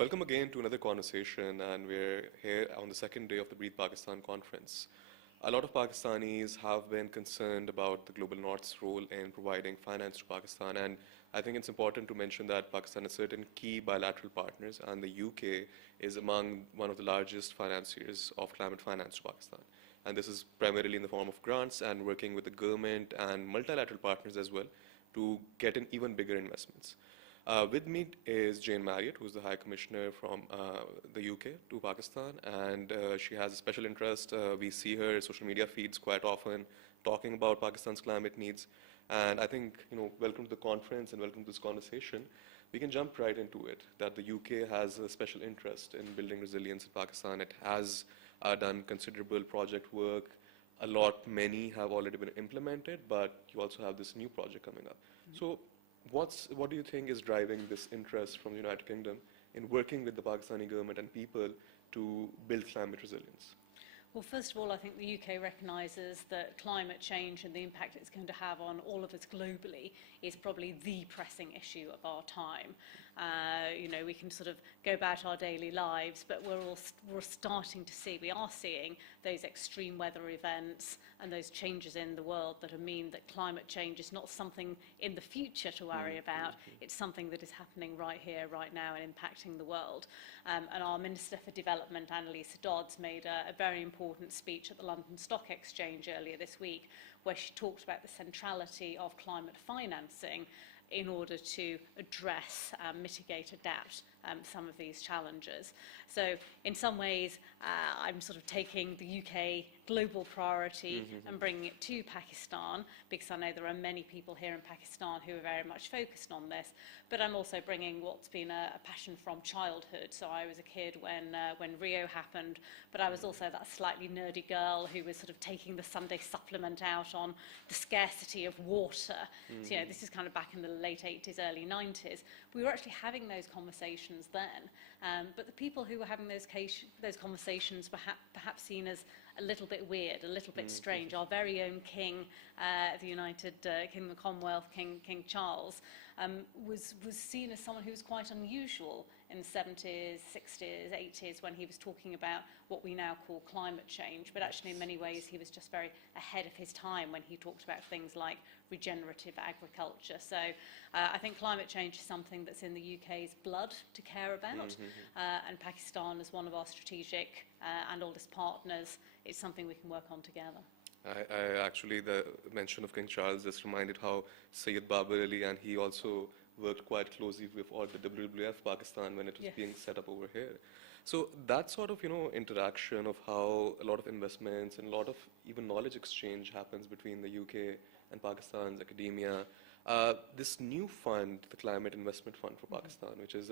Welcome again to another conversation, and we're here on the second day of the Breathe Pakistan conference. A lot of Pakistanis have been concerned about the Global North's role in providing finance to Pakistan, and I think it's important to mention that Pakistan has certain key bilateral partners, and the UK is among one of the largest financiers of climate finance to Pakistan. And this is primarily in the form of grants and working with the government and multilateral partners as well to get in even bigger investments. With me is Jane Marriott, who's the High Commissioner from the UK to Pakistan, and she has a special interest. We see her social media feeds quite often talking about Pakistan's climate needs. And I think, welcome to the conference and welcome to this conversation. We can jump right into it, that the UK has a special interest in building resilience in Pakistan. It has done considerable project work. Many have already been implemented, but you also have this new project coming up. So what do you think is driving this interest from the United Kingdom in working with the Pakistani government and people to build climate resilience? Well, first of all, I think the UK recognises that climate change and the impact it's going to have on all of us globally is probably the pressing issue of our time. We can sort of go about our daily lives, but we're starting to see, we are seeing those extreme weather events and those changes in the world that mean that climate change is not something in the future to worry about. It's something that is happening right here, right now, and impacting the world. And our Minister for Development, Annalisa Dodds, made a very important speech at the London Stock Exchange earlier this week, where she talked about the centrality of climate financing in order to address, mitigate, adapt some of these challenges. So in some ways, I'm sort of taking the UK global priority and bringing it to Pakistan, because I know there are many people here in Pakistan who are very much focused on this, but I'm also bringing what's been a passion from childhood. So I was a kid when Rio happened, but I was also that slightly nerdy girl who was sort of taking the Sunday supplement out on the scarcity of water. So, this is kind of back in the late 80s, early 90s. We were actually having those conversations then, but the people who were having those conversations were perhaps seen as a little bit weird, a little bit strange. Our very own King of the United Kingdom, Commonwealth, King Charles, was seen as someone who was quite unusual in the 70s, 60s, 80s, when he was talking about what we now call climate change. But actually, in many ways, he was just very ahead of his time when he talked about things like regenerative agriculture. So I think climate change is something that's in the UK's blood to care about, and Pakistan, as one of our strategic and oldest partners, is something we can work on together. I actually, the mention of King Charles just reminded how Sayyid Babar Ali, and he also worked quite closely with all the WWF Pakistan when it was being set up over here. So that sort of, interaction of how a lot of investments and a lot of even knowledge exchange happens between the UK and Pakistan's academia. This new fund, the Climate Investment Fund for Pakistan, which is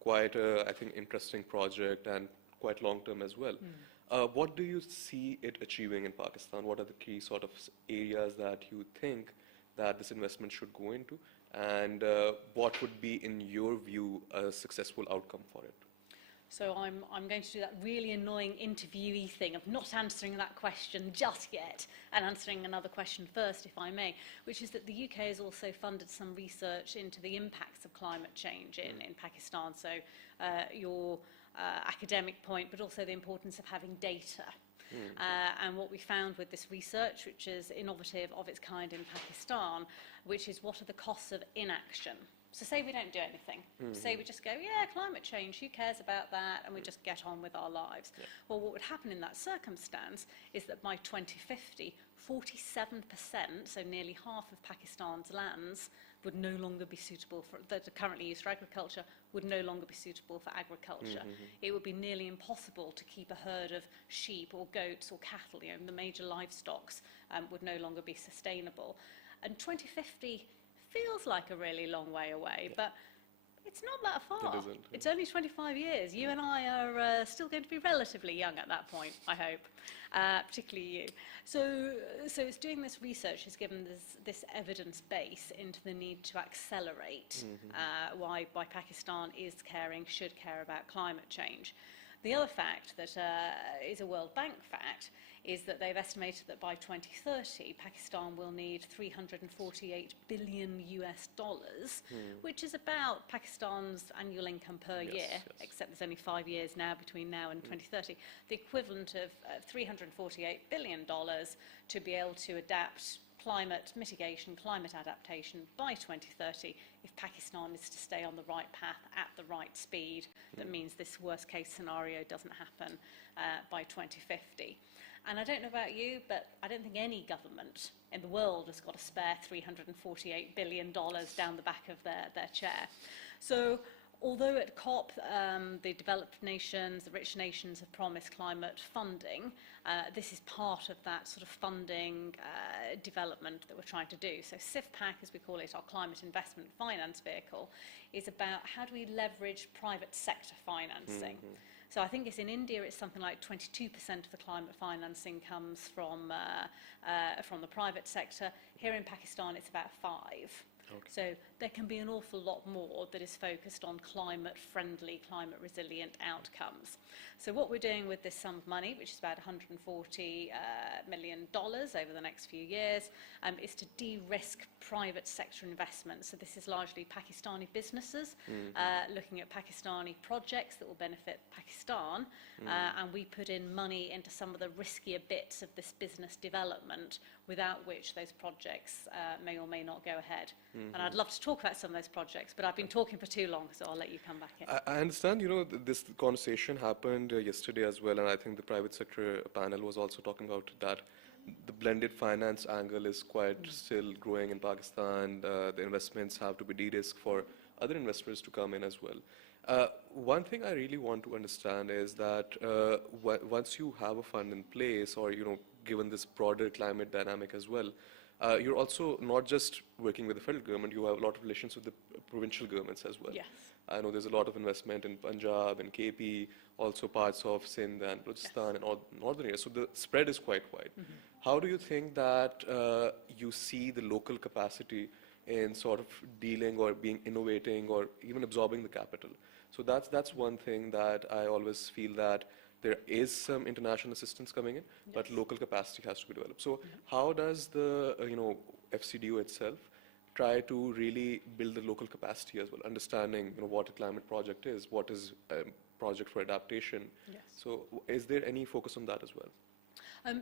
quite I think, interesting project and quite long-term as well. What do you see it achieving in Pakistan? What are the key sort of areas that you think that this investment should go into? And what would be, in your view, a successful outcome for it? So I'm going to do that really annoying interviewee thing of not answering that question just yet and answering another question first, if I may, which is that the UK has also funded some research into the impacts of climate change in Pakistan. So your academic point, but also the importance of having data. And what we found with this research, which is innovative of its kind in Pakistan, which is what are the costs of inaction. So say we don't do anything. Say we just go, yeah, climate change, who cares about that? And we just get on with our lives. Well, what would happen in that circumstance is that by 2050, 47%, so nearly half of Pakistan's lands, would no longer be suitable for, that are currently used for agriculture, would no longer be suitable for agriculture. It would be nearly impossible to keep a herd of sheep or goats or cattle. The major livestocks would no longer be sustainable. And 2050 feels like a really long way away, but it's not that far. It isn't. It's only 25 years. You and I are still going to be relatively young at that point, I hope, particularly you. So it's doing this research has given this evidence base into the need to accelerate why Pakistan is caring, should care about climate change. The other fact that is a World Bank fact is that they've estimated that by 2030, Pakistan will need 348 billion US dollars, which is about Pakistan's annual income per year, except there's only 5 years now between now and 2030, the equivalent of $348 billion to be able to adapt climate mitigation, climate adaptation by 2030 if Pakistan is to stay on the right path at the right speed. That means this worst case scenario doesn't happen by 2050. And I don't know about you, but I don't think any government in the world has got a spare $348 billion down the back of their chair. So although at COP, the developed nations, the rich nations have promised climate funding, this is part of that sort of funding development that we're trying to do. So CIF-PAC, as we call it, our climate investment finance vehicle, is about how do we leverage private sector financing. So I think it's in India, it's something like 22% of the climate financing comes from the private sector. Here in Pakistan, it's about 5%. Okay. So there can be an awful lot more that is focused on climate-friendly, climate-resilient outcomes. So what we're doing with this sum of money, which is about $140 million over the next few years, is to de-risk private sector investment. So this is largely Pakistani businesses looking at Pakistani projects that will benefit Pakistan, and we put in money into some of the riskier bits of this business development, without which those projects may or may not go ahead. And I'd love to talk about some of those projects, but I've been talking for too long, so I'll let you come back in. I understand, this conversation happened yesterday as well, and I think the private sector panel was also talking about that. The blended finance angle is quite still growing in Pakistan. The investments have to be de-risked for other investors to come in as well. One thing I really want to understand is that once you have a fund in place, or given this broader climate dynamic as well, you're also not just working with the federal government, you have a lot of relations with the provincial governments as well. Yes. I know there's a lot of investment in Punjab and KP, also parts of Sindh and Balochistan and all northern areas. So the spread is quite wide. How do you think that you see the local capacity in sort of dealing or being innovating or even absorbing the capital? So that's one thing that I always feel, that there is some international assistance coming in, but local capacity has to be developed. So how does the FCDO itself try to really build the local capacity as well, understanding what a climate project is, what is a project for adaptation? Yes. So is there any focus on that as well?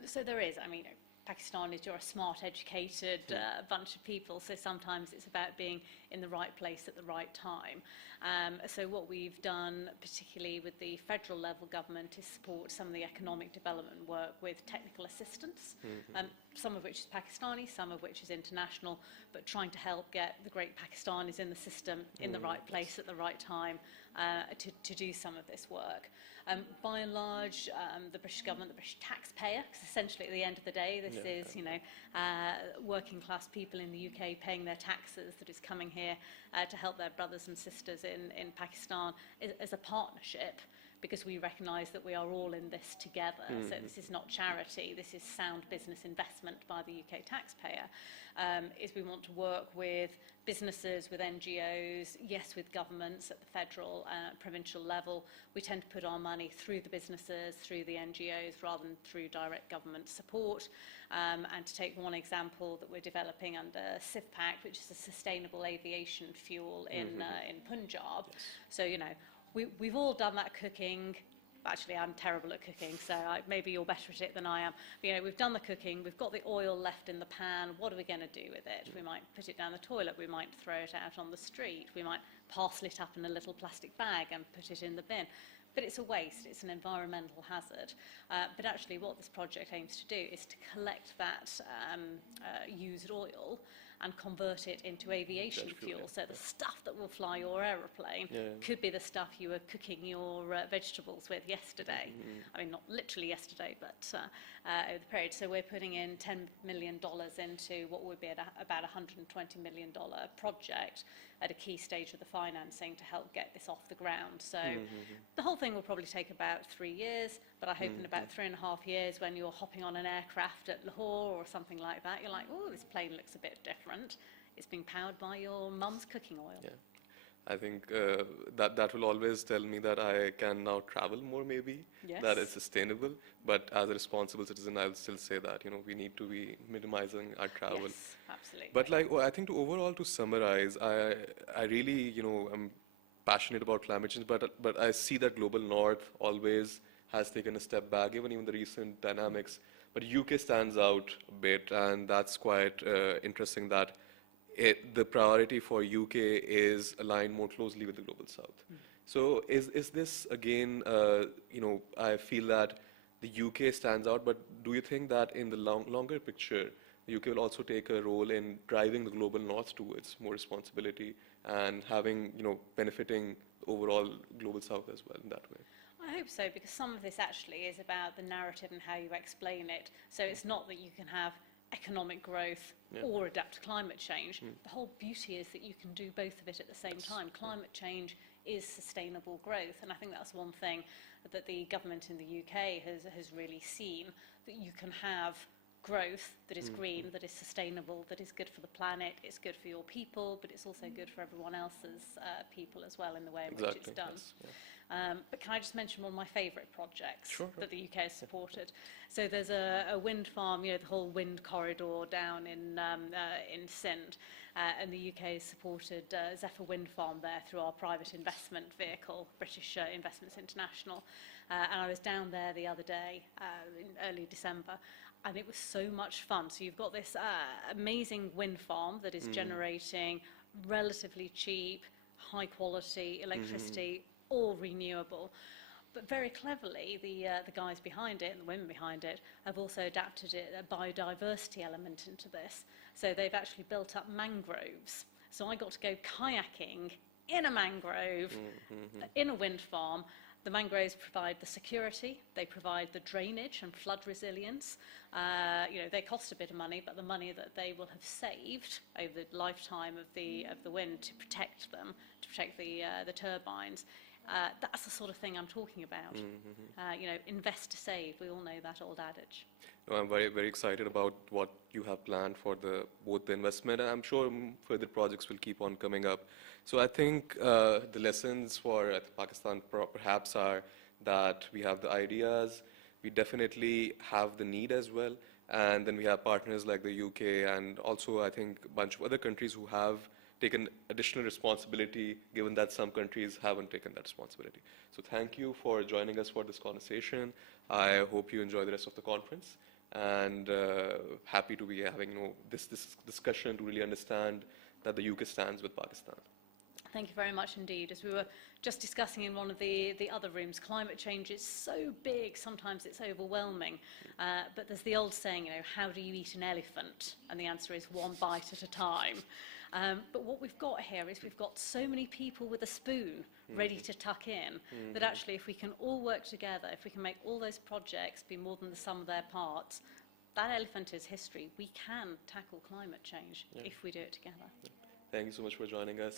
So there is. I mean, Pakistanis, you're a smart, educated bunch of people, so sometimes it's about being in the right place at the right time. So what we've done, particularly with the federal level government, is support some of the economic development work with technical assistance, some of which is Pakistani, some of which is international, but trying to help get the great Pakistanis in the system in the right place at the right time to do some of this work. By and large, the British government, the British taxpayer, because essentially at the end of the day, this is, working class people in the UK paying their taxes that is coming here to help their brothers and sisters in Pakistan as a partnership, because we recognise that we are all in this together. So this is not charity, this is sound business investment by the UK taxpayer. Is we want to work with businesses, with NGOs, yes, with governments at the federal, provincial level. We tend to put our money through the businesses, through the NGOs, rather than through direct government support. And to take one example that we're developing under CIF-PAC, which is a sustainable aviation fuel in Punjab. Yes. So, we've all done that cooking. Actually, I'm terrible at cooking, so maybe you're better at it than I am. But, we've done the cooking, we've got the oil left in the pan, what are we going to do with it? We might put it down the toilet, we might throw it out on the street, we might parcel it up in a little plastic bag and put it in the bin. But it's a waste, it's an environmental hazard. But actually what this project aims to do is to collect that used oil and convert it into aviation fuel. So the stuff that will fly your aeroplane could be the stuff you were cooking your vegetables with yesterday. I mean, not literally yesterday, but over the period. So we're putting in $10 million into what would be about $120 million project at a key stage of the financing to help get this off the ground. So the whole thing will probably take about 3 years, but I hope in about 3.5 years, when you're hopping on an aircraft at Lahore or something like that, you're like, oh, this plane looks a bit different. It's being powered by your mum's cooking oil. Yeah. I think that will always tell me that I can now travel more, maybe, Yes. that it's sustainable. But as a responsible citizen, I'll still say that, we need to be minimizing our travel. Yes, absolutely. But I think overall, to summarize, I really, am passionate about climate change, but I see that global north always has taken a step back, even the recent dynamics. But UK stands out a bit, and that's quite interesting that the priority for UK is aligned more closely with the global south. So is this again, I feel that the UK stands out, but do you think that in the longer picture, the UK will also take a role in driving the global north towards more responsibility and having, benefiting the overall global south as well in that way? I hope so, because some of this actually is about the narrative and how you explain it. So it's not that you can have economic growth or adapt to climate change. The whole beauty is that you can do both of it at the same time. Climate change is sustainable growth, and I think that's one thing that the government in the UK has really seen, that you can have growth that is green, that is sustainable, that is good for the planet, it's good for your people, but it's also good for everyone else's people as well in the way in which it's done. Yes, yeah. But can I just mention one of my favourite projects Sure. that the UK has supported? So there's a wind farm, the whole wind corridor down in Sindh, and the UK has supported Zephyr Wind Farm there through our private investment vehicle, British Investments International. And I was down there the other day, in early December, and it was so much fun. So you've got this amazing wind farm that is generating relatively cheap, high quality electricity, all renewable. But very cleverly, the guys behind it and the women behind it have also adapted a biodiversity element into this. So they've actually built up mangroves. So I got to go kayaking in a mangrove, in a wind farm. The mangroves provide the security, they provide the drainage and flood resilience. They cost a bit of money, but the money that they will have saved over the lifetime of the wind to protect them, to protect the turbines, that's the sort of thing I'm talking about. Invest to save. We all know that old adage. No, I'm very, very excited about what you have planned for both the investment, and I'm sure further projects will keep on coming up. So I think the lessons for Pakistan perhaps are that we have the ideas, we definitely have the need as well, and then we have partners like the UK and also I think a bunch of other countries who have taken additional responsibility, given that some countries haven't taken that responsibility. So thank you for joining us for this conversation. I hope you enjoy the rest of the conference, and happy to be having this discussion to really understand that the UK stands with Pakistan. Thank you very much indeed. As we were just discussing in one of the other rooms, climate change is so big, sometimes it's overwhelming. But there's the old saying, how do you eat an elephant? And the answer is one bite at a time. But what we've got here is we've got so many people with a spoon ready to tuck in that actually if we can all work together, if we can make all those projects be more than the sum of their parts, that elephant is history. We can tackle climate change if we do it together. Thank you so much for joining us.